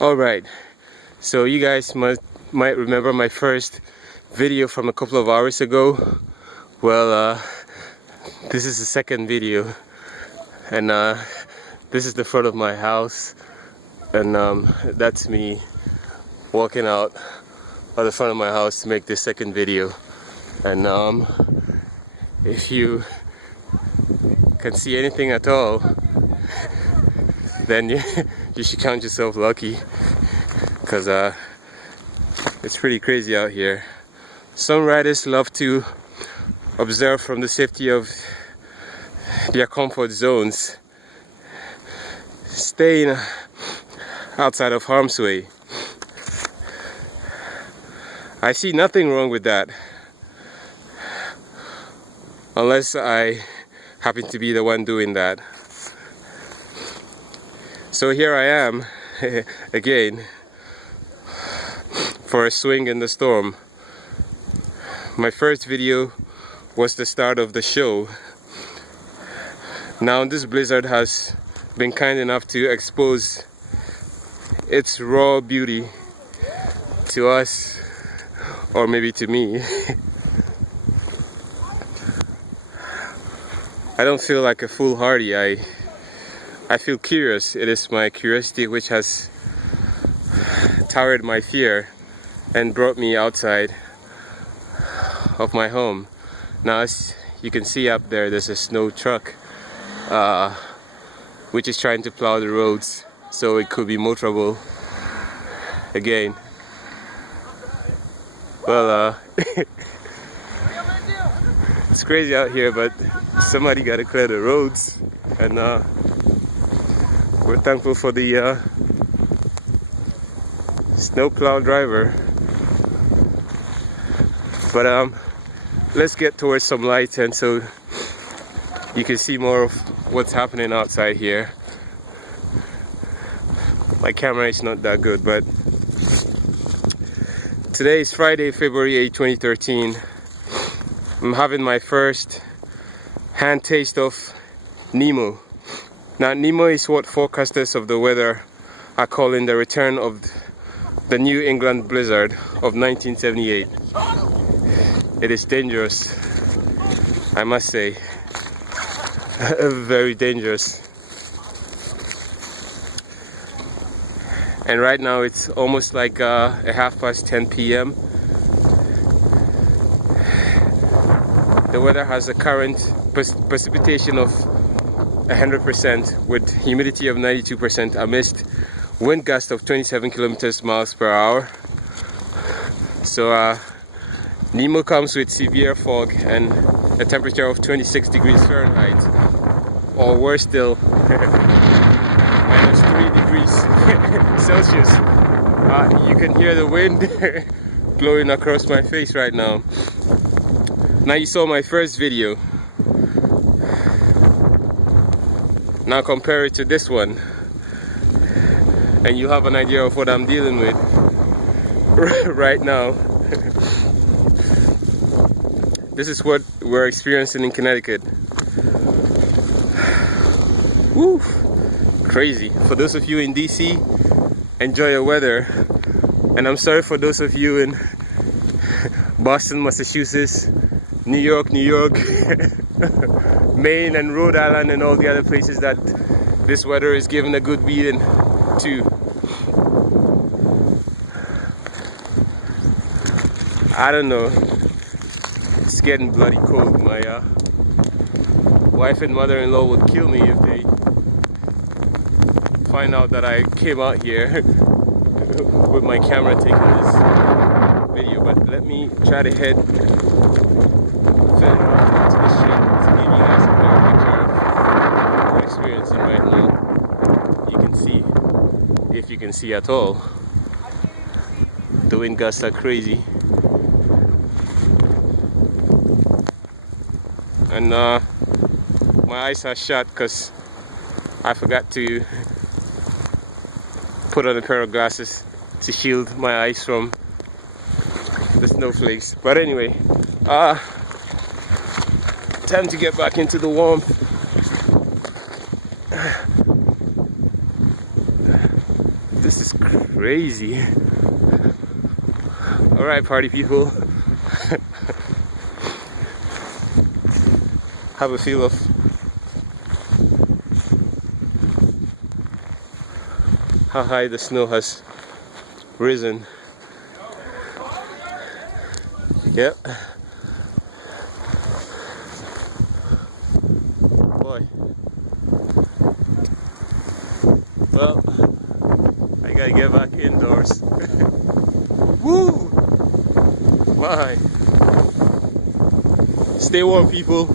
Alright, so you guys might remember my first video from a couple of hours ago. Well, this is the second video, and this is the front of my house, and that's me walking out of the front of my house to make this second video. And if you can see anything at all, then you should count yourself lucky, because it's pretty crazy out here. Some riders love to observe from the safety of their comfort zones, staying outside of harm's way. I see nothing wrong with that, unless I happen to be the one doing that. So here I am again for a swing in the storm. My first video was the start of the show. Now this blizzard has been kind enough to expose its raw beauty to us, or maybe to me. I don't feel like a foolhardy. I feel curious. It is my curiosity which has towered my fear and brought me outside of my home. Now, as you can see up there, there's a snow truck which is trying to plow the roads, so it could be more trouble again. Well, it's crazy out here, but somebody gotta clear the roads, and we're thankful for the snowplow driver. But let's get towards some light, and so you can see more of what's happening outside here. My camera is not that good, but today is Friday, February 8, 2013. I'm having my first hand taste of Nemo. Now, Nemo is what forecasters of the weather are calling the return of the New England blizzard of 1978. It is dangerous, I must say. Very dangerous. And right now it's almost like a 10:30 p.m. The weather has a current precipitation of 100% with humidity of 92% amidst wind gusts of 27 miles per hour. So Nemo comes with severe fog and a temperature of 26 degrees Fahrenheit, or worse still, minus 3 degrees Celsius. You can hear the wind blowing across my face right now. Now, you saw my first video. Now compare it to this one, and you have an idea of what I'm dealing with right now. This is what we're experiencing in Connecticut. Woo! Crazy. For those of you in DC, enjoy your weather. And I'm sorry for those of you in Boston, Massachusetts, New York, Maine and Rhode Island and all the other places that this weather is giving a good beating to. I don't know. It's getting bloody cold. My wife and mother-in-law would kill me if they find out that I came out here with my camera taking this video. But let me try to head further out into the street to give you guys a better picture of what we're experiencing right now. You can see, if you can see at all, the wind gusts are crazy. And my eyes are shut because I forgot to put on a pair of glasses to shield my eyes from the snowflakes. But anyway, time to get back into the warmth. The This is crazy. Alright, party people. Have a feel of how high the snow has risen. Yep. Boy. Well, I gotta get back indoors. Woo! My. Stay warm, people.